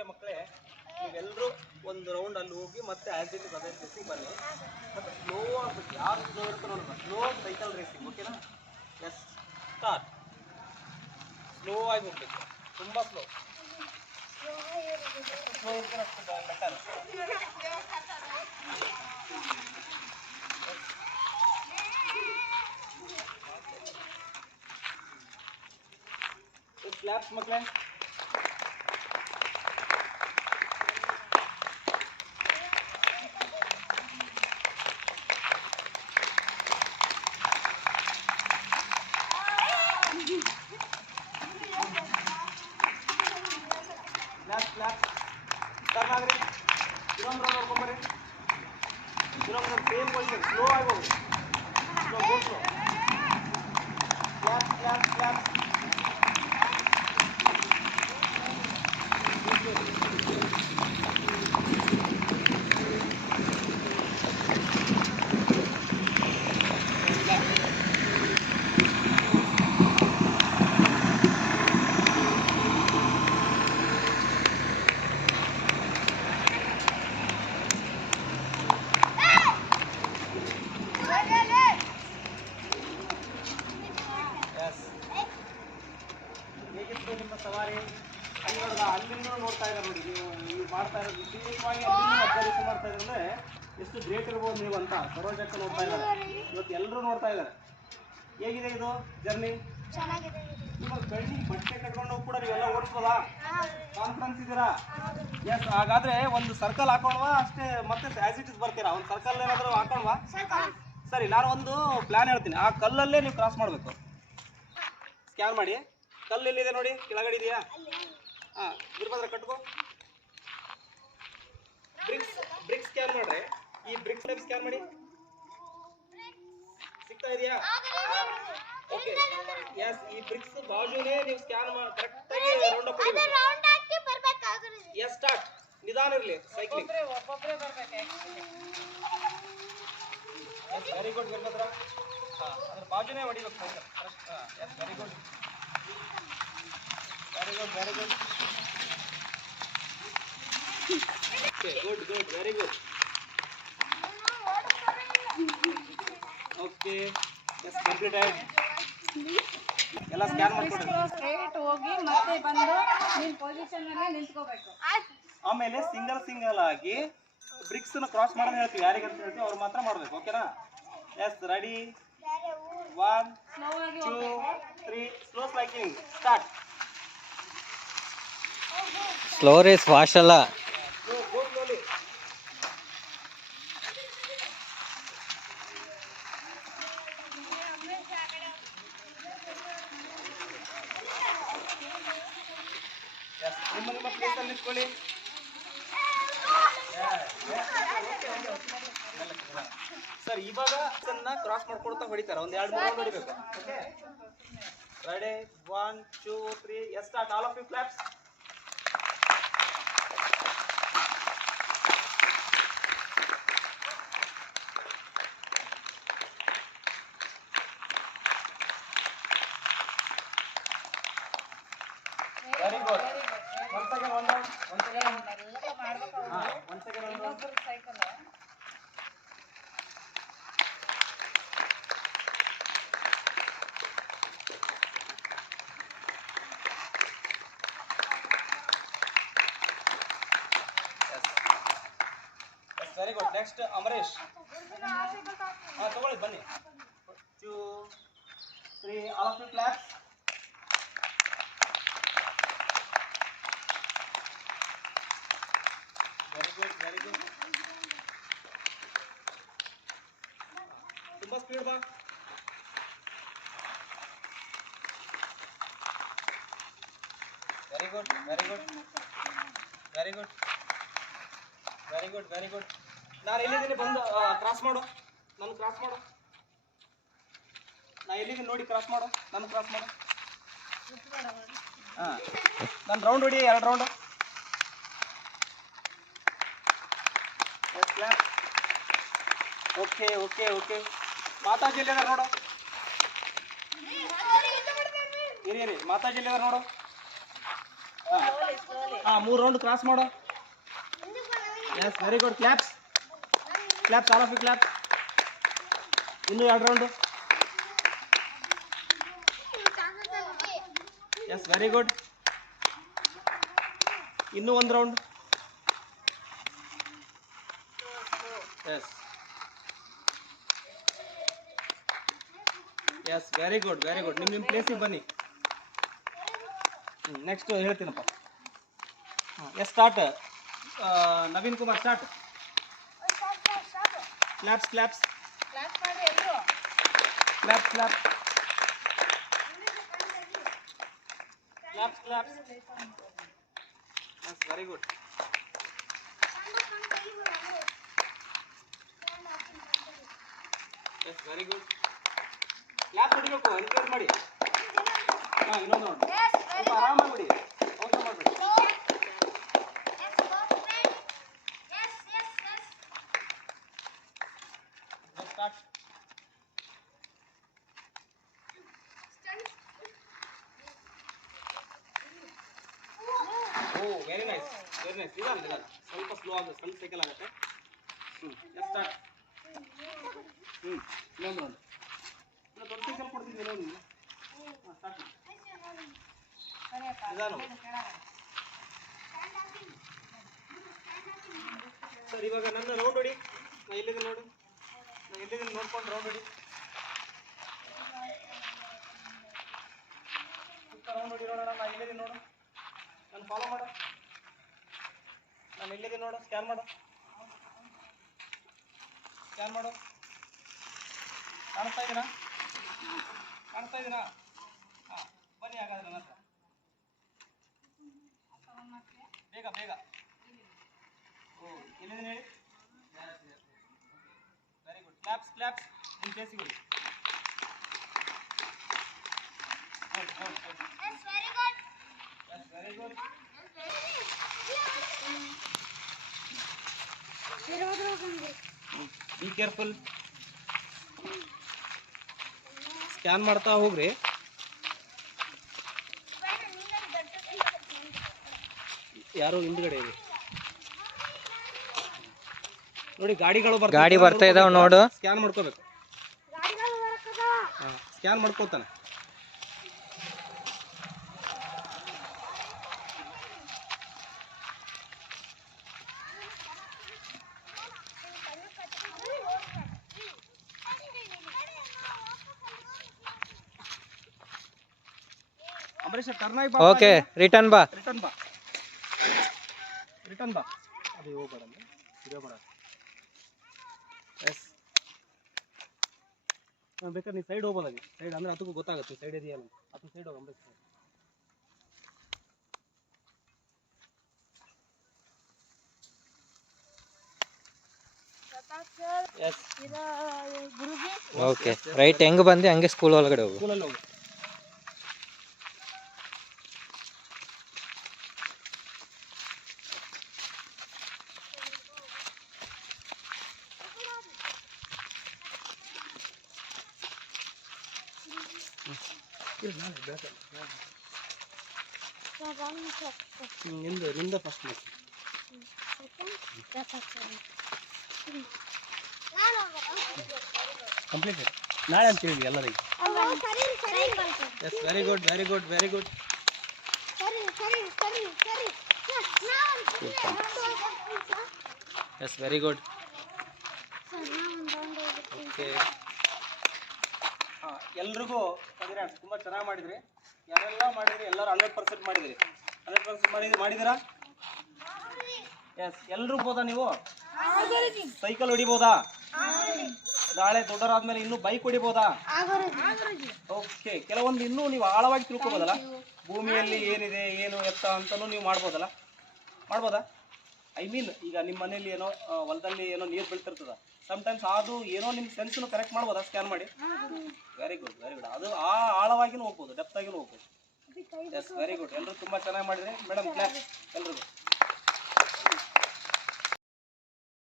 Okay ಮಕ್ಕಳೇ ನೀವೆಲ್ಲರೂ ಒಂದು ರೌಂಡ್ ಅಲ್ಲಿ ಹೋಗಿ ಮತ್ತೆ ಇಟ್ ಅದೇ ರೇಸಿಂಗ್ ಬನ್ನಿ. ಮತ್ತೆ ಸ್ಲೋ ಆಗ್ಬೇಕು ಯಾರು ಸ್ಲೋ ಇರ್ತಾರೋ ಸ್ಲೋ ಸೈಕಲ್ ರೇಸಿಂಗ್ ಓಕೆನಾ ಎಸ್ ಸ್ಟಾರ್ಟ್ ಸ್ಲೋ ಆಗಿ ಹೋಗ್ಬೇಕು. ತುಂಬ ಸ್ಲೋ ಸ್ಲೋ ಇರ್ತಾರೆ ಮಕ್ಕಳೇ ಕ್ಲಾಪ್ ಕ್ಲಾಪ್ ಟರ್ನ್ ಆಗ್ರಿ ಇನ್ನೊಂದು ರೌಂಡ್ ನೋಡ್ಕೊಂಬರ್ರಿ ಇನ್ನೊಂದು ಸೇಮ್ ಪೊಸಿಷನ್ ಸ್ಲೋ ಆಗಿ ಹೋಗಿ slow go slow clap clap clap yes ಹೇಗಿತ್ತು ನಿಮ್ಮ ಸವಾರಿ ಅಲ್ಲಿ ನೋಡಿದ ಅಲ್ಲಿಂದ ನೋಡ್ತಾ ಇದ್ದಾರೆ ನೋಡಿ ನೀವು ನೀವು ಮಾಡ್ತಾ ಇರೋದು ವಿಶೇಷವಾಗಿ ಅಬ್ಸರ್ವೇಷನ್ ಎಷ್ಟು ಗ್ರೇಟ್ ಇರ್ಬೋದು ನೀವು ಅಂತ ಸರೋಜಕ್ಕೆ ನೋಡ್ತಾ ಇದ್ದಾರೆ ಇವತ್ತು ಎಲ್ಲರೂ ನೋಡ್ತಾ ಇದ್ದಾರೆ ಹೇಗಿದೆ ಇದು ಜರ್ನಿ ನಿಮ್ಮ ಬಟ್ಟೆ ಕಟ್ಕೊಂಡು ಕೂಡ ನೀವೆಲ್ಲ ಓಡಿಸ್ಬೋದಾ ಕಾನ್ಫಿಡೆನ್ಸ್ ಇದ್ದೀರಾ ಎಸ್ ಹಾಗಾದ್ರೆ ಒಂದು ಸರ್ಕಲ್ ಹಾಕೊಂಡ್ವಾ ಅಷ್ಟೇ ಮತ್ತೆ ಆಸ್ ಇಟ್ ಇಸ್ ಬರ್ತೀರಾ ಒಂದು ಸರ್ಕಲ್ ಏನಾದ್ರೂ ಹಾಕೊಂಡ್ವಾ ಸರಿ ನಾನು ಒಂದು ಪ್ಲಾನ್ ಹೇಳ್ತೀನಿ ಆ ಕಲ್ಲಲ್ಲೇ ನೀವು ಕ್ರಾಸ್ ಮಾಡಬೇಕು ಸ್ಕ್ಯಾನ್ ಮಾಡಿ ಕಲ್ಲು ಎಲ್ಲಿದೆ ನೋಡಿ ಕೆಳಗಡೆ ಇದೆಯಾ ಹಾಂ ಇರ್ಬೋದ್ರೆ ಕಟ್ಕೋ ಬ್ರಿಕ್ಸ್ ಬ್ರಿಕ್ಸ್ ಸ್ಕ್ಯಾನ್ ಮಾಡ್ರಿ? ಈ ಬ್ರಿಕ್ಸ್ ಟೈಪ್ ಸ್ಕ್ಯಾನ್ ಮಾಡಿ? ಸಿಗ್ತಾ ಇದೆಯಾ? ಓಕೆ ಎಸ್ ಈ ಬ್ರಿಕ್ಸ್ ಬಾಜುನೇ ನೀವು ಸ್ಕ್ಯಾನ್ ಮಾಡಿ ಕರೆಕ್ಟಾಗಿ ರೌಂಡ್ ಅಪ್ ಹೊಡಿಬೇಕು ರೌಂಡ್ ಹಾಕಿ ಬರ್ಬೇಕಾಗ್ತದೆ ಎಸ್ ಸ್ಟಾರ್ಟ್ ನಿಧಾನ ಇರಲಿ cycling yes very good Veerabhadra ಹಾಂ ಅದ್ರ ಬಾಜುನೇ ಹೊಡಿಬೇಕು ಸೈಕಲ್ ಕರೆಕ್ಟ್ ಹಾಂ yes very good very good very good okay good good very good okay yes completed ಎಲ್ಲ ಸ್ಕ್ಯಾನ್ ಮಾಡ್ಕೊಂಡು ಸ್ಟ್ರೈಟ್ ಹೋಗಿ ಮತ್ತೆ ಬಂದು ನಿನ್ ಪೊಸಿಷನ್ ಅಲ್ಲಿ ನಿಂತ್ಕೋಬೇಕು. ಆಮೇಲೆ ಸಿಂಗಲ್ ಸಿಂಗಲ್ ಆಗಿ ಬ್ರಿಕ್ಸ್ ಕ್ರಾಸ್ ಮಾಡೋದು ಹೇಳ್ತೀವಿ. ಯಾರಿಗೆ ಅಂತ ಹೇಳ್ತೀವಿ ಅವ್ರು ಮಾತ್ರ ಮಾಡ್ಬೇಕು ಓಕೆನಾ yes ready one two three slow cycling start slow race wash ಅಲ್ಲ ಗೋ ಗೋ ಸ್ಲೋಲಿ ಎಸ್ ನಿಮ್ಮ ನಿಮ್ಮ ಪ್ಲೇಸಲ್ಲಿ ನಿಂತ್ಕೊಳ್ಳಿ. ಸರ್, ಇವಾಗ ಕ್ರಾಸ್ ಮಾಡ್ಕೊಳ್ತಾ ಹೊಡಿತಾರ. ಒಂದ್ ಎರಡು ಮೂರು ಹೊಡಿಬೇಕು ready one two three yes start all of you claps very good one second one one second ಹಾಂ one second one cycle yes very good next Amaresh ಹಾಂ ತಗೊಳ್ಳಿ ಬನ್ನಿ two three all of you claps very good very good ತುಂಬ speed ಬಾ very good very good very good very good very good ನಾನು ಎಲ್ಲಿದ್ದೀನಿ ಬಂದು cross ಮಾಡು. ನನ್ನ ಕ್ರಾಸ್ ಮಾಡು. ನಾ ಎಲ್ಲಿದ್ದೀನಿ ನೋಡಿ ಕ್ರಾಸ್ ಮಾಡು. ನನ್ನ ಕ್ರಾಸ್ ಮಾಡು. ಹಾಂ. ನನ್ನ ರೌಂಡ್ ಹೊಡಿ, ಎರಡು ರೌಂಡು ಓಕೆ ಓಕೆ ಓಕೆ ಮಾತಾಜಿ ಎಲ್ಲಿದಾರೆ ನೋಡು. ಇರಿ ಇರಿ. ಮಾತಾಜಿ ಎಲ್ಲಿದಾರೆ ನೋಡು. ಹಾಂ. ಮೂರು ರೌಂಡ್ ಕ್ರಾಸ್ ಮಾಡು. Yes very good claps claps all of you ಎರಡು ರೌಂಡು ಎಸ್ ವೆರಿ ಗುಡ್ ಇನ್ನೂ ಒಂದು round yes yes very good very good ನಿಮ್ಮ ನಿಮ್ಮ ಪ್ಲೇಸಿಗೆ ಬನ್ನಿ. Next ಹೇಳ್ತೀನಪ್ಪ. Yes start Naveen Kumar start claps claps clap ಮಾಡಿ ಎಲ್ಲರೂ. Clap clap claps claps yes very good yes very good clap ಹೊಡಿಬೇಕು encourage ಮಾಡಿ. ಹಾಂ ಇನ್ನೊಂದು ನೋಡಿ. ಸ್ವಲ್ಪ ಆರಾಮಾಗಿ ಬಿಡಿ ಅವಸರ ಮಾಡಬೇಡಿ start oh very nice very nice ನಿಧಾನ ಸ್ವಲ್ಪ ಸ್ಲೋ ಆಗುತ್ತೆ ಸ್ವಲ್ಪ ಸೈಕಲ್ ಆಗುತ್ತೆ. ಹ್ಞೂ ಎಸ್ ಸ್ಟಾರ್ಟ್ ಹ್ಞೂ ಇನ್ನೊಂದು ರೌಂಡ್ ಇಲ್ಲ, ದೊಡ್ಡ ಕೊಡ್ತಿದ್ದೆ ನೋಡಿ ಹಾಂ ಸ್ಟಾರ್ಟ್ ಸರ್, ಇವಾಗ ನನ್ನ ರೌಂಡ್ ಹೊಡಿ. ನಾ ಎಲ್ಲಿದ್ದೀನಿ ನೋಡು. ನಾ ಎಲ್ಲಿದ್ದೀನಿ ನೋಡ್ಕೊಂಡು ರೌಂಡ್ ಹೊಡಿ. ರೌಂಡ್ ಹೊಡಿ, ನೋಡೋಣ. ನಾ ಎಲ್ಲಿದ್ದೀನಿ ನೋಡು. ನಾನು ಫಾಲೋ ಮಾಡು. ನಾನು ಎಲ್ಲಿದ್ದೀನಿ ನೋಡು ಸ್ಕ್ಯಾನ್ ಮಾಡು. ಸ್ಕ್ಯಾನ್ ಮಾಡು. ಕಾಣಿಸ್ತಾ ಇದ್ದೀನಾ ಕಾಣಿಸ್ತಾ ಇದ್ದೀನಾ ಹಾಂ, ಬನ್ನಿ ಹಾಗಾದ್ರೆ ನನ್ನ ಹತ್ರ. ಬೇಗ ಬೇಗ. ಓ, ಎಲ್ಲಿದ್ದೀನಿ ಹೇಳಿ? ವೆರಿ ಗುಡ್ ಕ್ಲಾಪ್ಸ್ ಕ್ಲಾಪ್ಸ್ ನಿಮ್ಮ ಫೇಸಿಗೆ ಹೊಡಿ good good good yes very good be careful scan ಮಾಡ್ತಾ ಹೋಗ್ರಿ. ಯಾರು ಹಿಂದ್ಗಡೆ ಇದೆ. ನೋಡಿ ಗಾಡಿಗಳು ಗಾಡಿ ಬರ್ತಾ ಇದಾವ ನೋಡು. ಸ್ಕ್ಯಾನ್ ಮಾಡ್ಕೋಬೇಕು. ಸ್ಕ್ಯಾನ್ ಮಾಡ್ಕೋತಾನೆ. ಓಕೆ ರಿಟರ್ನ್ ಬಾ. ರಿಟರ್ನ್ ಬಾ. ರಿಟರ್ನ್ ಬಾ. ಅದು ಹೋಗ್ಬೇಡ ಇರೋ ಬೇಡ ಎಸ್ ಬೇಕಾದ್ರೆ ನೀವು ಸೈಡ್ ಹೋಗ್ಬೋದಾಗಿ ಸೈಡ್ ಅಂದ್ರೆ ಅದಕ್ಕೂ ಗೊತ್ತಾಗುತ್ತೆ ಸೈಡ್ ಇದೆಯಲ್ಲ ಅದು ಸೈಡ್ ಹೋಗಿ Ambareesh yes Guruji. Okay right ಹೆಂಗ್ ಬಂದೆ ಹಂಗೆ ಸ್ಕೂಲ್ ಒಳಗಡೆ ಹೋಗು. ಸ್ಕೂಲಲ್ಲಿ ಹೋಗಿ. ನಿಂದು ನಿಂದ ಫಸ್ಟ್ ಮಾಡಿ ಕಂಪ್ಲೀಟ್ ನಾಳೆ ಅಂತ ಹೇಳಿ ಎಲ್ಲರಿಗೆ very good very good very good yes very good ಎಲ್ರಿಗೂ ಕದಿರ ತುಂಬ ಚೆನ್ನಾಗಿ ಮಾಡಿದ್ರಿ. ಯಾರೆಲ್ಲ ಮಾಡಿದ್ರಿ ಎಲ್ಲರೂ ಹಂಡ್ರೆಡ್ ಪರ್ಸೆಂಟ್ ಮಾಡಿದ್ರಿ. ಹಂಡ್ರೆಡ್ ಪರ್ಸೆಂಟ್ ಮಾಡಿದ್ರಿ ಮಾಡಿದಿರಾ ಎಸ್ ಎಲ್ಲರೂ ಬೋದಾ ನೀವು? ಸೈಕಲ್ ಹೊಡಿಬೋದಾ? ನಾಳೆ ದೊಡ್ಡರಾದ್ಮೇಲೆ ಇನ್ನೂ ಬೈಕ್ ಹೊಡಿಬೋದಾ? ಓಕೆ ಕೆಲವೊಂದು ಇನ್ನೂ ನೀವು ಆಳವಾಗಿ ತಿಳ್ಕೊಬೋದಲ್ಲ. ಭೂಮಿಯಲ್ಲಿ ಏನಿದೆ, ಏನು ಎತ್ತ ಅಂತಲೂ ನೀವು ಮಾಡ್ಬೋದಲ್ಲ. ಮಾಡ್ಬೋದಾ? ಐ ಮೀನ್ ಈಗ ನಿಮ್ಮ ಮನೇಲಿ ಏನೋ ಹೊಲದಲ್ಲಿ ಏನೋ ನೀರು ಬೀಳ್ತಿರ್ತದ. ಸಮಟೈಮ್ಸ್ ಅದು ಏನೋ ನಿಮ್ಮ ಸೆನ್ಸ್ನು ಕರೆಕ್ಟ್ ಮಾಡ್ಬೋದಾ ಸ್ಕ್ಯಾನ್ ಮಾಡಿ. ವೆರಿ ಗುಡ್ ವೆರಿ ಗುಡ್ ಅದು ಆ ಆಳವಾಗಿನೂ ಹೋಗ್ಬೋದು ಡೆಪ್ತ್ ಆಗಿನೂ ಹೋಗ್ಬೋದು. ಎಸ್ ವೆರಿ ಗುಡ್ ಎಲ್ಲರೂ ತುಂಬ ಚೆನ್ನಾಗಿ ಮಾಡಿದ್ರಿ. ಮೇಡಮ್ ಕ್ಲಾಸ್ ಎಲ್ರಿಗೂ.